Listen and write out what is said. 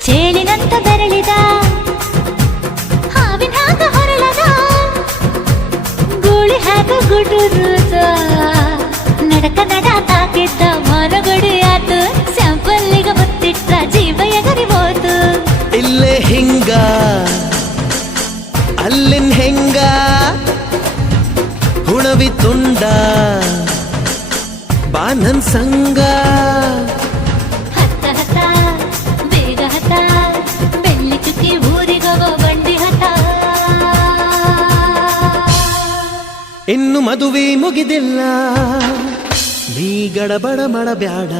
ಚೇಳಿನಂತ ಬೆರಳಿದ ಹಾವಿನ ಹಾಗ ಹೊರಳದ ಗೂಳಿ ಹಾಗ ಗುಡುರುದ ನಡಕ ನಡ ತಾಕಿದ್ದ ಮನಗಡಿ ಆತು ಸ್ಯಾಂಪಲ್ಲಿಗ ಮುತ್ತಿಟ್ಟ ಜೀವ ಎಗರಿಬೋದು ಇಲ್ಲೇ ಹಿಂಗ ಅಲ್ಲಿನ್ ಹೆಂಗ ಹುಣವಿ ತುಂಡ ಬಾ ನನ್ ಸಂಗ ಹತ್ತ ಹತ್ತ ಬೇಗ ಹತ್ತ ಬೆಳ್ಳಿ ಚುಕ್ಕಿ ಊರಿಗವ ಬಂಡಿ ಹತ್ತ ಇನ್ನು ಮದುವೆ ಮುಗಿದಿಲ್ಲ ನೀ ಗಡಬಡ ಮಾಡಬ್ಯಾಡ